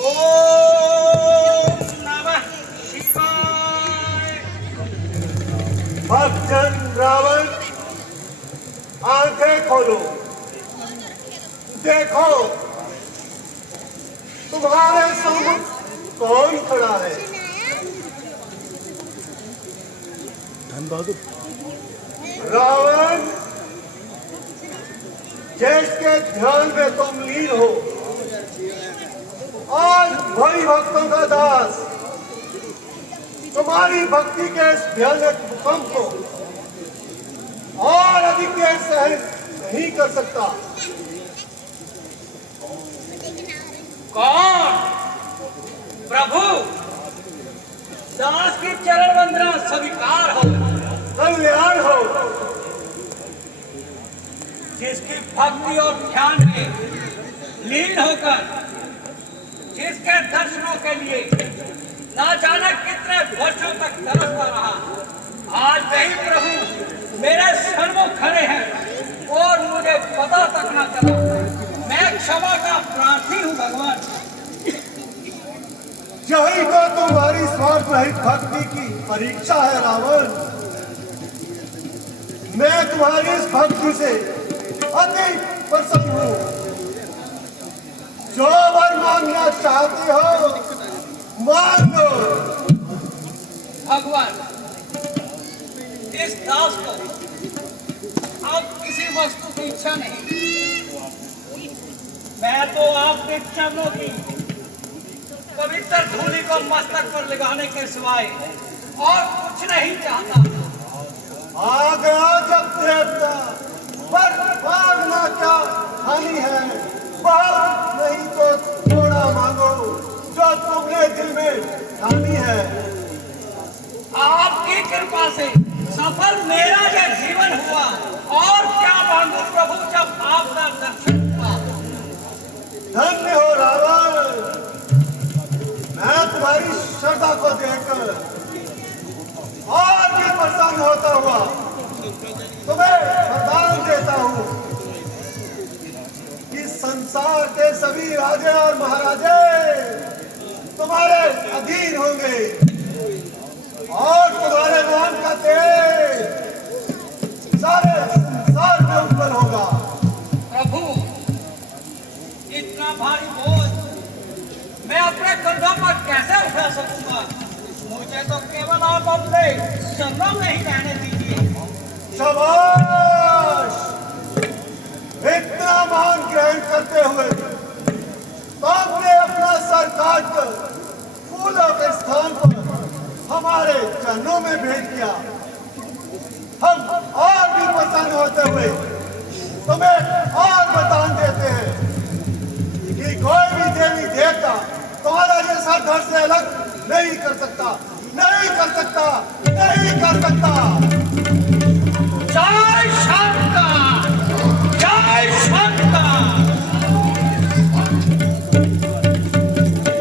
ओम नमः शिवाय। भक्तजन रावण, आंखें खोलो, देखो तुम्हारे सम्मुख कौन खड़ा है। रावण, जिसके ध्यान में तुम लीन हो, आज भाई भक्तों का दास तुम्हारी भक्ति के इस भयानक भूकंप को और अधिक देर सहन नहीं कर सकता। कौन? प्रभु, दास की चरण वंदना स्वीकार हो, कल्याण हो। जिसकी भक्ति और ध्यान में लीन होकर जिसके दर्शनों के लिए ना जाने कितने वर्षों तक तरसता रहा, आज वही प्रभु मेरे सन्मुख खड़े हैं और मुझे पता तक न चला। मैं क्षमा का प्रार्थी हूँ भगवान। यही तो तुम्हारी स्वार्थ रहित भक्ति की परीक्षा है रावण। मैं तुम्हारी इस भक्ति से अति प्रसन्न हूँ। जो वर मांगना चाहते हो मांग लो। भगवान, इस दास को अब किसी वस्तु की इच्छा नहीं। मैं तो आपके चरणों की पवित्र धूलि को मस्तक पर लगाने के सिवाय और कुछ नहीं चाहता। आ गया जब देवता, पर मांगना क्या हानि है। बहुत नहीं तो थोड़ा मांगो जो तुमने दिल में ठानी है। आपकी कृपा से सफल मेरा यह जीवन हुआ, और क्या मांगू प्रभु जब आपका दर्शन हुआ। धन्य हो रावण। मैं तुम्हारी श्रद्धा को देखकर और भी प्रसन्न होता हुआ तुम्हें वरदान देता हूँ कि संसार के सभी राजे और महाराजे तुम्हारे अधीन होंगे और तुम्हारे नाम का तेज सारे संसार में उत्पन्न होगा। प्रभु, इतना भारी बोझ मैं अपने कंधों पर कैसे उठा सकूंगा। मुझे तो केवल आप अपने चरणों में ही रहने दीजिए। शाबाश! इतना मान ग्रहण करते हुए तुमने अपना सर काटकर फूलों के स्थान पर हमारे चरणों में भेज दिया। हम और भी प्रसन्न होते हुए तुम्हें और वरदान देते हैं कि कोई भी देवी देवता तुम्हारा जैसा घर से अलग नहीं कर सकता, नहीं कर सकता, नहीं कर सकता। जय शंकर, जय शंकर।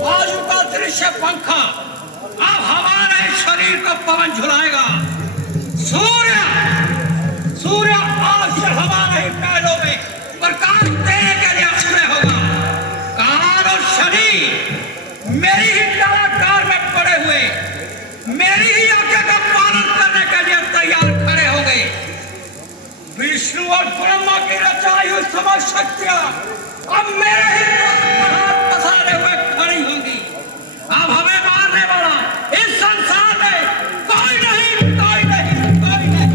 वायु का दृश्य पंखा अब हमारे शरीर को पवन झुलाएगा। सूर्य आज से हमारे ही पैरों में प्रकाश देने के लिए खड़े होगा। काल और शनि मेरी ही कलाकार में पड़े हुए मेरी ही आज्ञा का पालन करने के लिए तैयार खड़े हो गए। विष्णु और ब्रह्मा की रचाई हुई समस्त शक्तियां अब मेरे ही हाथ पसारे हुए खड़ी होंगी। अब हमें मारने वाला इस संसार में कोई नहीं, कोई नहीं, कोई नहीं।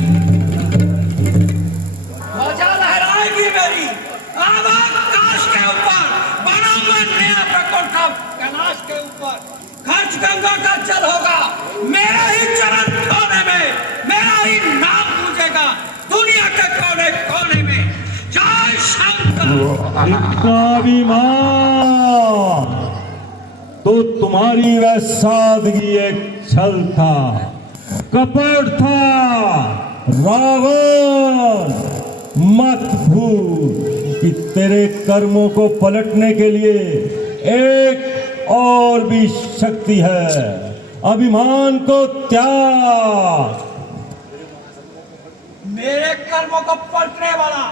ध्वजा लहराएगी मेरी अब आकाश के ऊपर, बना हुआ नया प्रकोष्ठ कैलाश के ऊपर। खर्च गंगा का जल होगा मेरा ही चरण धोने में, मेरा ही नाम पूजेगा दुनिया के कोने कोने में। जय शंकर। इतना अभिमान तो तुम्हारी वह सादगी एक छल था, कपट था। रावण, मत भूल कि तेरे कर्मों को पलटने के लिए एक और भी शक्ति है। अभिमान को त्याग। मेरे कर्मों को पलटने वाला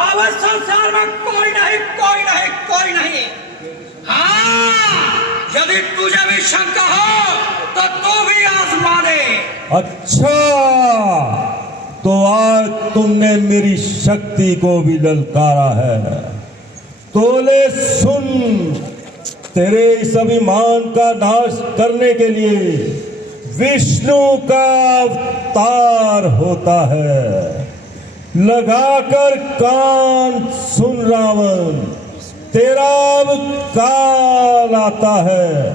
अब संसार में कोई नहीं, कोई नहीं, कोई नहीं। हाँ, यदि तुझे भी शंका हो तो तू भी आजमा दे। अच्छा, तो आज तुमने मेरी शक्ति को भी ललकारा है। तो ले सुन, तेरे इस अभिमान का नाश करने के लिए विष्णु का अवतार होता है। लगाकर कान सुन रावण, तेरा अब काल आता है।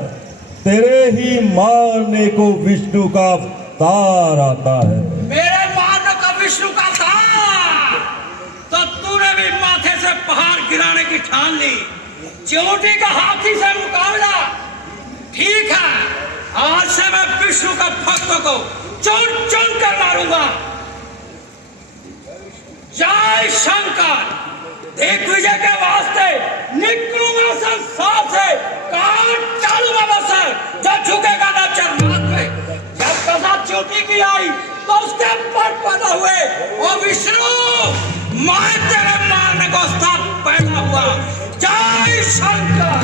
तेरे ही मारने को विष्णु का अवतार आता है। मेरे मारने का विष्णु का था तो तूने भी माथे से पहाड़ गिराने की ठान ली। चोटी का हाथी से मुकाबला ठीक है। आज से मैं विष्णु का भक्तों को चुन चुन कर मारूंगा। जय शंकर, दिग्विजय के वास्ते निकलूंगा संसार से। काट डालूंगा बसर जो झुकेगा ना चरनाथ पे। जब कसा चोटी की आई तो उसके पर पैदा हुए। और विष्णु, मैं तेरे मारने को सब पैदा हुआ। जय शंकर।